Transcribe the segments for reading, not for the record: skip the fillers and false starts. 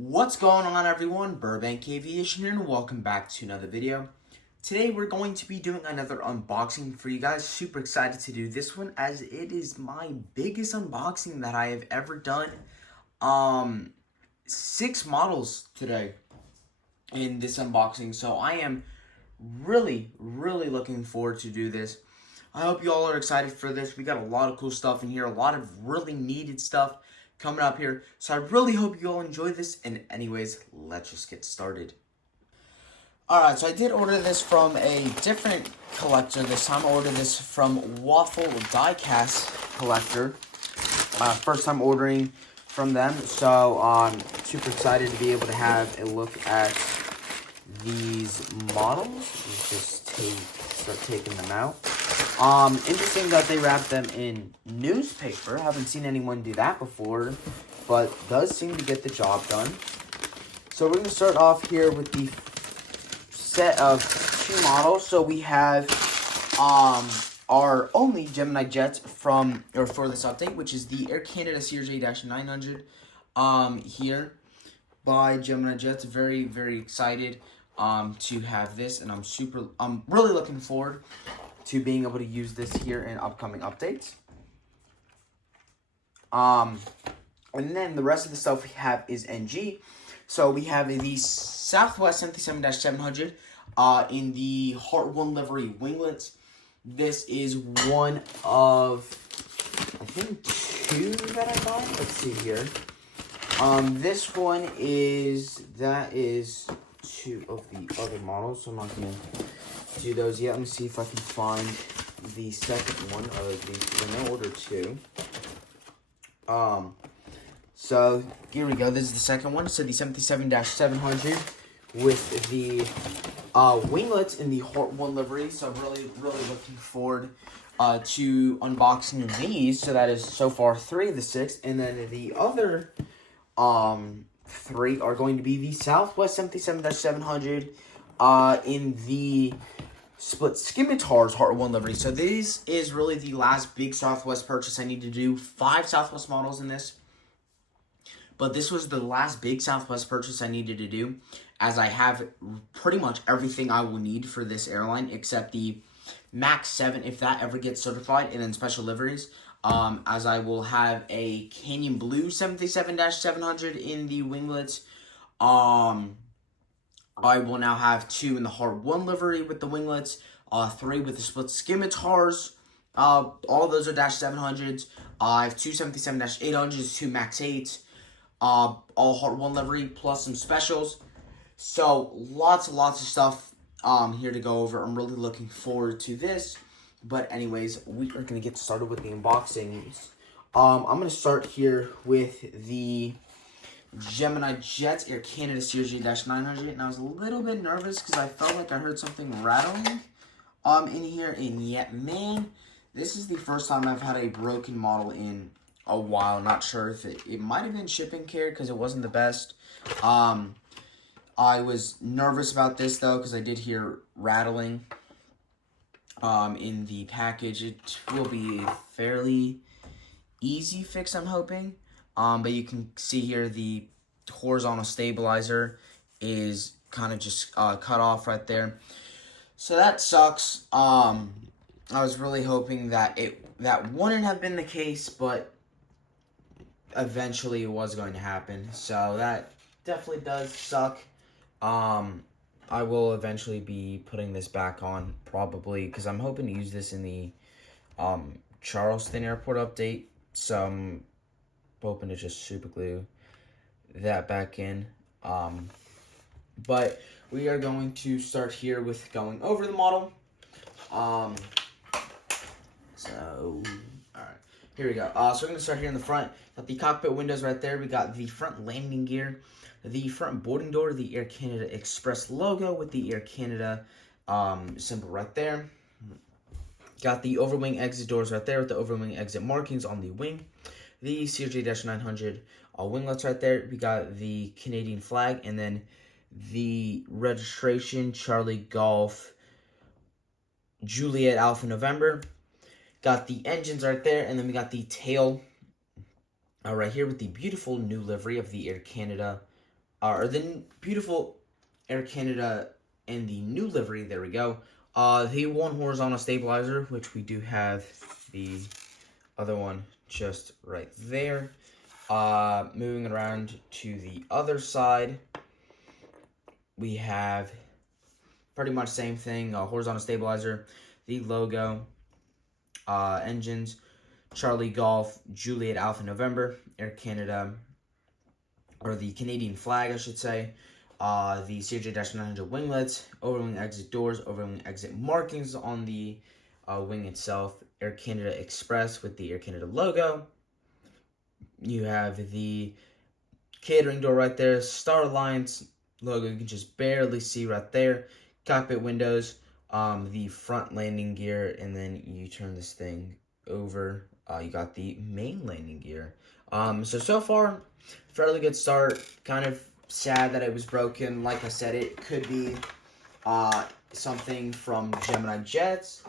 What's going on, everyone? Burbank Aviation here, and welcome back to another video. Today we're going to be doing another unboxing for you guys. Super excited to do this one as it is my biggest unboxing that I have ever done. 6 models today in this unboxing, so I am really looking forward to do this. I hope you all are excited for this. We got a lot of cool stuff in here, a lot of really needed stuff coming up here. So I really hope you all enjoy this. And anyways, let's just get started. Alright, so I did order this from a different collector this time. I ordered this from Waffle Diecast Collector. First time ordering from them. So I'm super excited to be able to have a look at these models. Let's just start taking them out. Interesting that they wrap them in newspaper. Haven't seen anyone do that before, but does seem to get the job done. So we're going to start off here with the set of 2 models. So we have our only Gemini jet for this update, which is the Air Canada CRJ-900 here by Gemini Jets. Very excited to have this, and I'm really looking forward to being able to use this here in upcoming updates. And then the rest of the stuff we have is NG. So we have the Southwest 77-700 in the Heart 1 livery winglets. This is one of, I think, 2 that I bought. Let's see here. This one is 2 of the other models, so I'm not going to do those yet. Let me see if I can find the second one of these, because I know order 2. So here we go. This is the second one. So the 77-700 with the winglets in the Heart 1 livery. So really looking forward to unboxing these. So that is so far 3 of the 6, and then the other 3 are going to be the Southwest 77-700 in the split scimitars Heart 1 livery. So this is really the last big Southwest purchase I need to do. 5 Southwest models in this. But this was the last big Southwest purchase I needed to do, as I have pretty much everything I will need for this airline except the Max 7 if that ever gets certified, and then special liveries. As I will have a Canyon Blue 77-700 in the winglets. I will now have 2 in the Heart 1 livery with the winglets, 3 with the split scimitars. All of those are -700s. I have 2 77-800s, 2 Max 8s, all Heart 1 livery, plus some specials. So lots of stuff here to go over. I'm really looking forward to this. But anyways, we are going to get started with the unboxings. I'm going to start here with the Gemini Jets Air Canada CRJ-900, and I was a little bit nervous because I felt like I heard something rattling in here, and yet, man, this is the first time I've had a broken model in a while. Not sure if it might have been shipping care because it wasn't the best. I was nervous about this though because I did hear rattling in the package. It will be a fairly easy fix, I'm hoping. But you can see here the horizontal stabilizer is kind of just cut off right there. So that sucks. I was really hoping that that wouldn't have been the case, but eventually it was going to happen. So that definitely does suck. I will eventually be putting this back on, probably, because I'm hoping to use this in the Charleston Airport update. So I'm hoping to just super glue that back in. But we are going to start here with going over the model. Alright, here we go. So we're going to start here in the front. Got the cockpit windows right there. We got the front landing gear, the front boarding door, the Air Canada Express logo with the Air Canada symbol right there. Got the overwing exit doors right there with the overwing exit markings on the wing. The CRJ-900 winglets right there. We got the Canadian flag, and then the registration, Charlie Golf Juliet Alpha November. Got the engines right there, and then we got the tail right here with the beautiful new livery of the Air Canada or the beautiful Air Canada in the new livery. There we go. The one horizontal stabilizer, which we do have the other one just right there. Moving around to the other side, we have pretty much same thing. Horizontal stabilizer, the logo, engines, Charlie Golf, Juliet Alpha November, Air Canada, or the Canadian flag, I should say. The CJ-900 winglets, overwing exit doors, overwing exit markings on the wing itself. Air Canada Express with the Air Canada logo. You have the catering door right there, Star Alliance logo, you can just barely see right there. Cockpit windows, the front landing gear, and then you turn this thing over. You got the main landing gear. So far, fairly good start. Kind of sad that it was broken. Like I said, it could be something from Gemini Jets.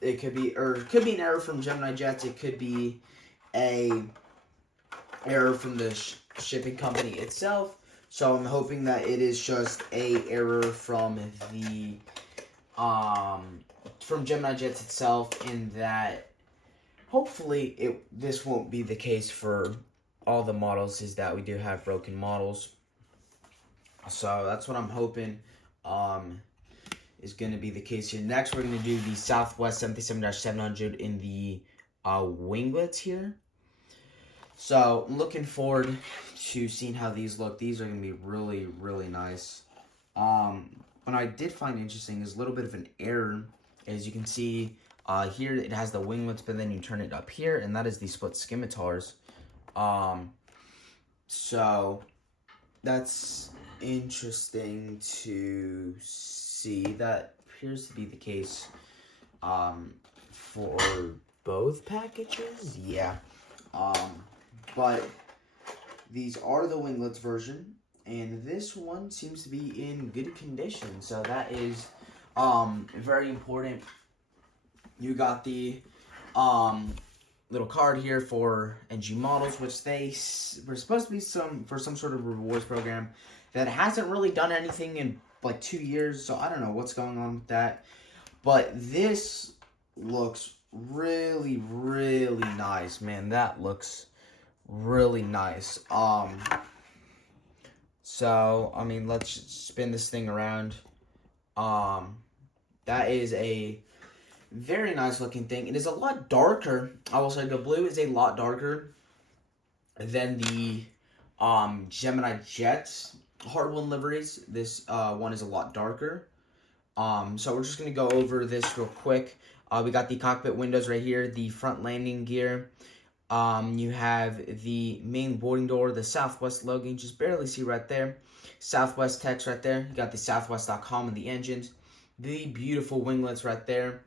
It could be an error from Gemini Jets. It could be a error from the shipping company itself. So I'm hoping that it is just a error from the from Gemini Jets itself, in that hopefully this won't be the case for all the models, is that we do have broken models. So that's what I'm hoping is going to be the case here. Next, we're going to do the Southwest 77-700 in the winglets here. So I'm looking forward to seeing how these look. These are going to be really, really nice. What I did find interesting is a little bit of an error. As you can see here, it has the winglets, but then you turn it up here, and that is the split scimitars. So that's interesting to see. That appears to be the case for both packages. Yeah. But these are the winglets version, and this one seems to be in good condition. So that is very important. You got the little card here for NG models, which they were supposed to be for some sort of rewards program that hasn't really done anything in like 2 years. So I don't know what's going on with that. But this looks really, really nice, man. That looks really nice. So I mean, let's spin this thing around. That is a very nice looking thing. It is a lot darker. I will say the blue is a lot darker than the Gemini Jets hard-won liveries. This one is a lot darker. So we're just going to go over this real quick. We got the cockpit windows right here, the front landing gear. You have the main boarding door, the Southwest logo, you just barely see right there. Southwest text right there. You got the Southwest.com and the engines. The beautiful winglets right there.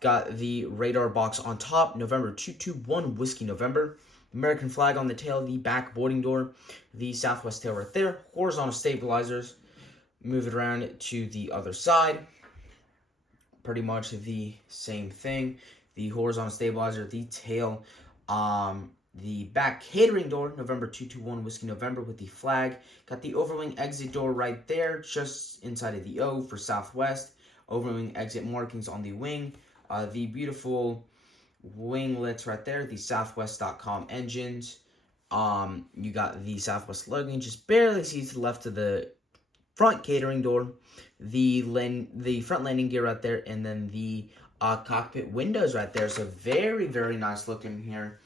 Got the radar box on top, November 221 Whiskey November. American flag on the tail, the back boarding door, the Southwest tail right there. Horizontal stabilizers. Move it around to the other side. Pretty much the same thing. The horizontal stabilizer, the tail, the back catering door, November 221 Whiskey November with the flag. Got the overwing exit door right there, just inside of the O for Southwest. Overwing exit markings on the wing. The beautiful winglets right there, the Southwest.com engines. You got the Southwest logo, you just barely see to the left of the front catering door, the front landing gear right there, and then the cockpit windows right there. So very, very nice looking here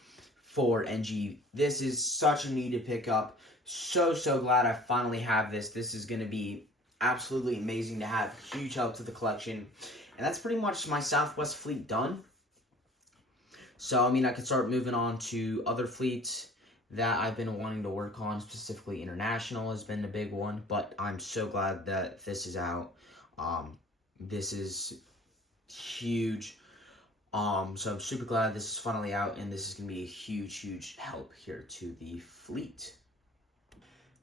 for NG. This is such a needed pickup. So glad I finally have this. This is going to be absolutely amazing to have. Huge help to the collection. And that's pretty much my Southwest fleet done. So, I mean, I could start moving on to other fleets that I've been wanting to work on. Specifically, international has been a big one. But I'm so glad that this is out. This is huge. So I'm super glad this is finally out. And this is going to be a huge help here to the fleet.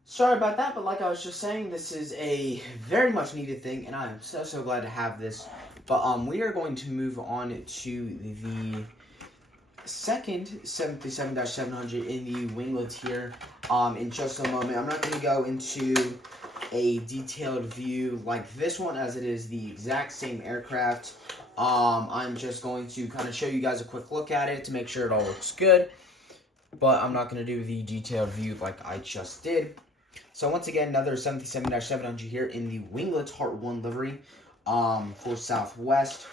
Sorry about that, but like I was just saying, this is a very much needed thing, and I am so glad to have this. But we are going to move on to the second 737-700 in the winglets here in just a moment. I'm not going to go into a detailed view like this one, as it is the exact same aircraft. I'm just going to kind of show you guys a quick look at it to make sure it all looks good, but I'm not going to do the detailed view like I just did. So once again, another 737-700 here in the winglets Heart 1 livery for Southwest.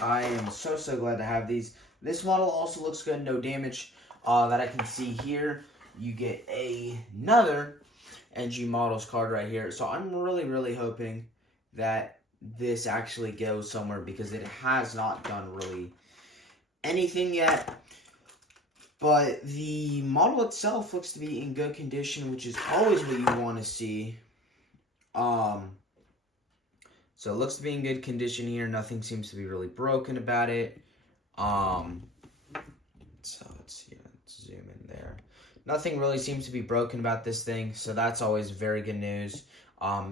I am so glad to have these. This model also looks good, no damage that I can see here. You get another NG Models card right here. So I'm really hoping that this actually goes somewhere, because it has not done really anything yet. But the model itself looks to be in good condition, which is always what you want to see. So it looks to be in good condition here. Nothing seems to be really broken about it. So let's see. Let's zoom in there. Nothing really seems to be broken about this thing. So that's always very good news.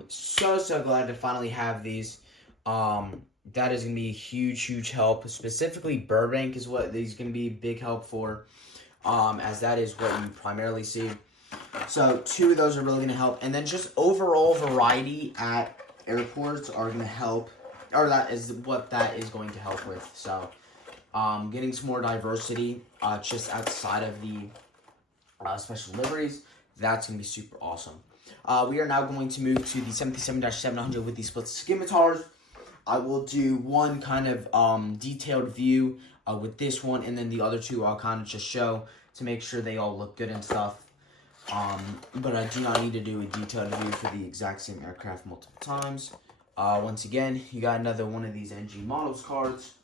So glad to finally have these. That is going to be a huge help. Specifically, Burbank is what these going to be big help for. As that is what you primarily see. So 2 of those are really going to help. And then just overall variety at airports are going to help, or that is what that is going to help with. So getting some more diversity just outside of the special liveries, that's going to be super awesome. We are now going to move to the 737-700 with the split scimitars. I will do one kind of detailed view with this one, and then the other 2 I'll kind of just show to make sure they all look good and stuff. But I do not need to do a detailed view for the exact same aircraft multiple times. Once again, you got another one of these NG Models cards.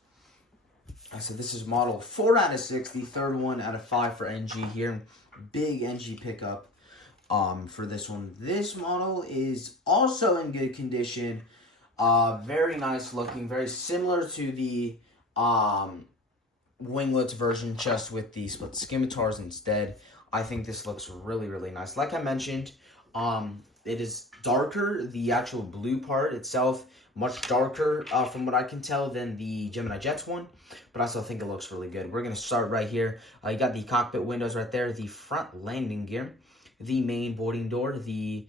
So this is model 4 out of 6, the third one out of 5 for NG here. Big NG pickup for this one. This model is also in good condition. Very nice looking, very similar to the winglets version, just with the split scimitars instead. I think this looks really nice. Like I mentioned, it is darker. The actual blue part itself, much darker from what I can tell than the Gemini Jets one, but I still think it looks really good. We're going to start right here. You got the cockpit windows right there, the front landing gear, the main boarding door, the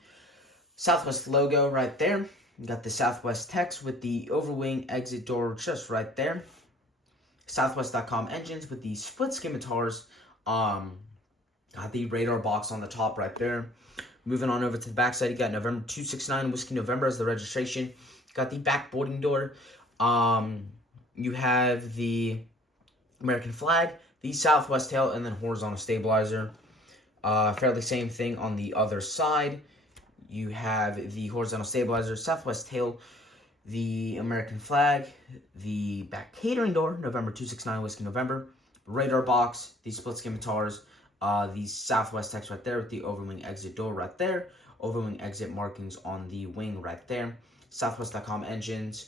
Southwest logo right there. You got the Southwest text with the overwing exit door just right there. Southwest.com engines with the split scimitars. Got the radar box on the top right there. Moving on over to the back side, you got November 269 Whiskey November as the registration. Got the back boarding door. You have the American flag, the Southwest tail, and then horizontal stabilizer. Fairly same thing on the other side. You have the horizontal stabilizer, Southwest tail, the American flag, the back catering door, November 269 Whiskey November, radar box, the split scimitars, the Southwest text right there with the overwing exit door right there, overwing exit markings on the wing right there, Southwest.com engines.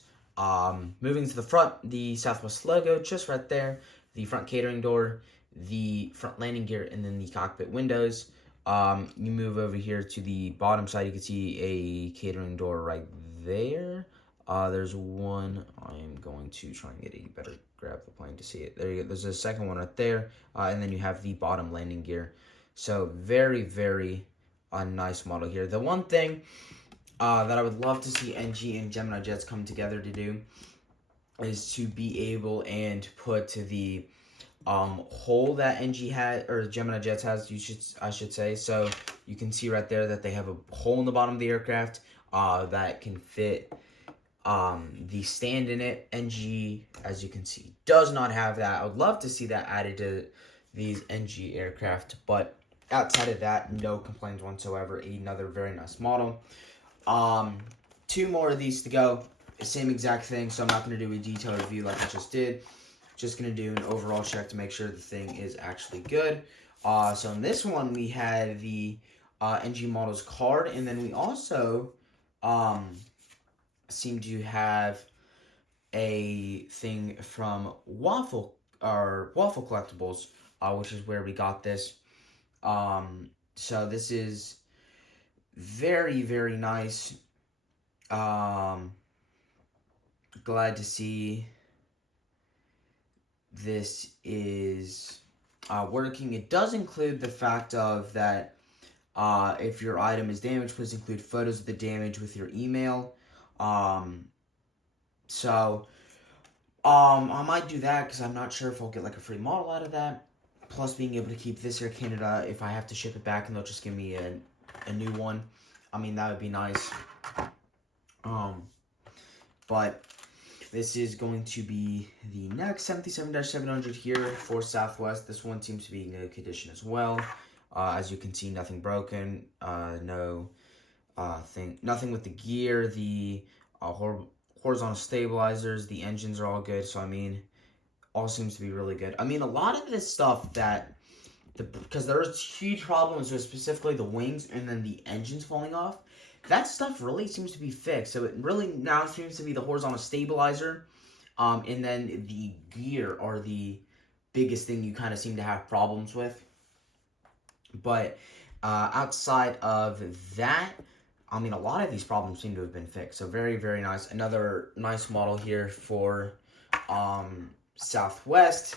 Moving to the front, the Southwest logo just right there, the front catering door, the front landing gear, and then the cockpit windows. You move over here to the bottom side, you can see a catering door right there. There's one. I'm going to try and get a better grab of the plane to see it. There you go. There's a second one right there. And then you have the bottom landing gear. So very nice model here. The one thing that I would love to see NG and Gemini Jets come together to do is to be able and put the hole that NG had, or Gemini Jets has, I should say. So you can see right there that they have a hole in the bottom of the aircraft that can fit the stand in it. NG, as you can see, does not have that. I would love to see that added to these NG aircraft, but outside of that, no complaints whatsoever. Another very nice model. 2 more of these to go. Same exact thing, so I'm not going to do a detailed review like I just did. Just going to do an overall check to make sure the thing is actually good. So in this one, we had the NG Models card, and then we also seem to have a thing from Waffle Collectibles, which is where we got this. So this is very nice. Glad to see this is working. It does include the fact of that if your item is damaged, please include photos of the damage with your email. So I might do that because I'm not sure if I'll get like a free model out of that. Plus being able to keep this Air Canada if I have to ship it back and they'll just give me a new one. I mean, that would be nice. But this is going to be the next 77-700 here for Southwest. This one seems to be in good condition as well. As you can see, nothing broken. Nothing with the gear. The horizontal stabilizers. The engines are all good. So, I mean, all seems to be really good. I mean, a lot of this stuff that, because there's huge problems with specifically the wings and then the engines falling off. That stuff really seems to be fixed. So it really now seems to be the horizontal stabilizer. And then the gear are the biggest thing you kind of seem to have problems with. But outside of that, I mean, a lot of these problems seem to have been fixed. So very, very nice. Another nice model here for Southwest.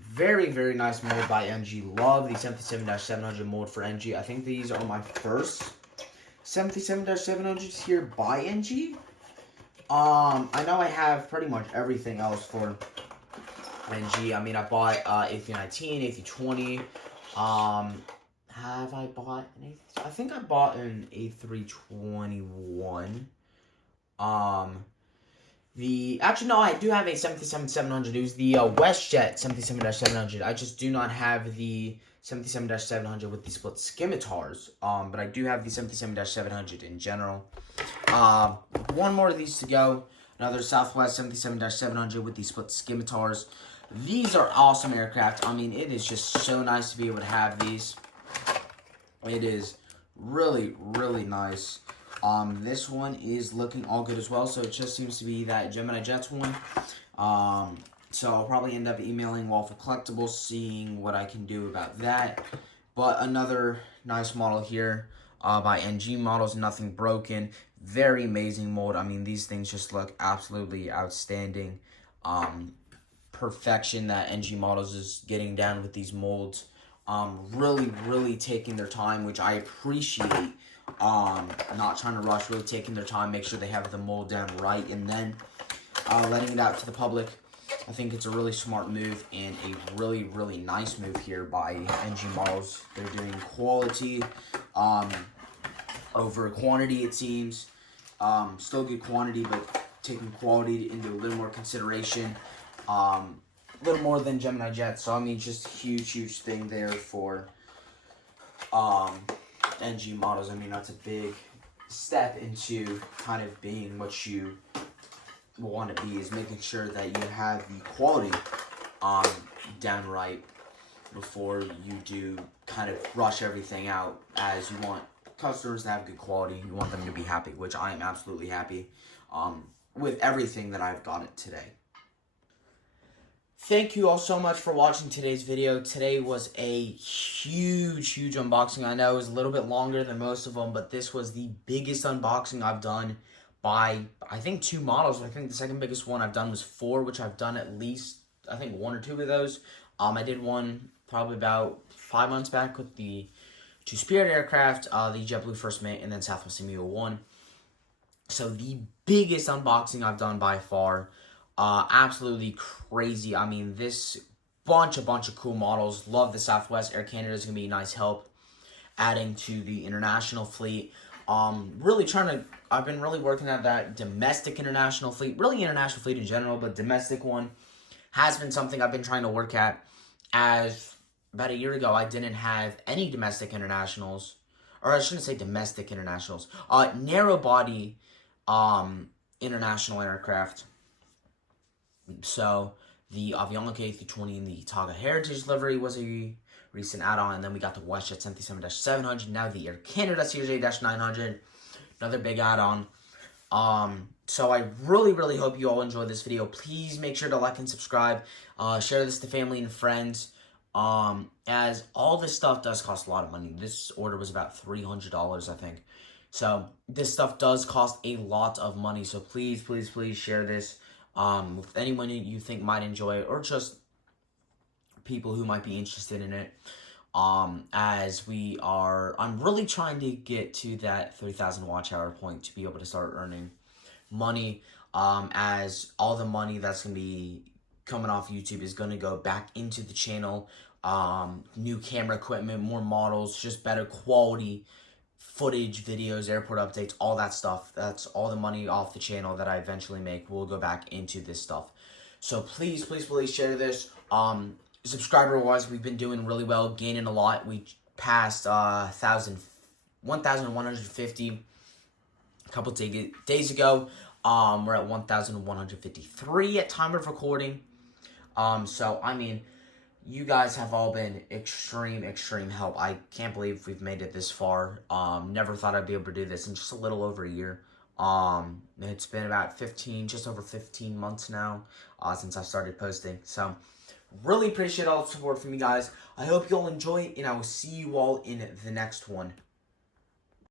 Very, very nice mold by MG. Love the 77-700 mold for MG. I think these are my first 77-700s here by MG. I know I have pretty much everything else for MG. I mean, I bought A319, A320. Have I bought an A3? I think I bought an A321. Actually, no, I do have a 77-700. It was the WestJet 77-700. I just do not have the 77-700 with the split scimitars. But I do have the 77-700 in general. One more of these to go. Another Southwest 77-700 with the split scimitars. These are awesome aircraft. I mean, it is just so nice to be able to have these. It is really, really nice. This one is looking all good as well, so it just seems to be that Gemini Jets one. So I'll probably end up emailing Waffle Collectibles, seeing what I can do about that. But another nice model here by NG Models, nothing broken. Very amazing mold. I mean, these things just look absolutely outstanding. Perfection that NG Models is getting down with these molds. Really, really taking their time, which I appreciate. Not trying to rush, really taking their time, make sure they have the mold down right, and then letting it out to the public. I think it's a really smart move and a really, really nice move here by NG Models. They're doing quality over quantity, it seems. Still good quantity, but taking quality into a little more consideration. A little more than Gemini Jets. So, I mean, just huge, huge thing there for NG Models. I mean, that's a big step into kind of being what you want to be, is making sure that you have the quality down right before you do kind of rush everything out, as you want customers to have good quality. You want them to be happy, which I am absolutely happy with everything that I've gotten today. Thank you all so much for watching today's video. Today was a huge, huge unboxing. I know it was a little bit longer than most of them, but this was the biggest unboxing I've done by, I think, 2 models. I think the second biggest one I've done was 4, which I've done at least, I think, 1 or 2 of those. I did one probably about 5 months back with the 2 Spirit aircraft, the JetBlue First Mate, and then Southwest Emil 1. So the biggest unboxing I've done by far. Absolutely crazy. I mean, this bunch of cool models. Love the Southwest. Air Canada is going to be a nice help adding to the international fleet. Really I've been really working at that domestic international fleet, really international fleet in general, but domestic one has been something I've been trying to work at, as about a year ago I didn't have any domestic internationals, or I shouldn't say domestic internationals, narrow body international aircraft. So the Avionic A320 and the Targa Heritage livery was a recent add-on, and then we got the WestJet 77-700, now the Air Canada Series A-900, another big add-on. So I really, really hope you all enjoyed this video. Please make sure to like and subscribe, share this to family and friends, as all this stuff does cost a lot of money. This order was about $300, I think. So this stuff does cost a lot of money, so please, please, please share this with anyone you think might enjoy it, or just people who might be interested in it. I'm really trying to get to that 3,000 watch hour point to be able to start earning money, as all the money that's going to be coming off YouTube is going to go back into the channel. New camera equipment, more models, just better quality footage, videos, airport updates, all that stuff. That's all the money off the channel that I eventually make will go back into this stuff. So please, please, please share this. Subscriber wise, we've been doing really well, gaining a lot. We passed 1,150 a couple days ago. We're at 1,153 at time of recording. So I mean, you guys have all been extreme help. I can't believe we've made it this far. Never thought I'd be able to do this in just a little over a year. It's been about just over 15 months now, since I started posting. So, really appreciate all the support from you guys. I hope you all enjoy it, and I will see you all in the next one.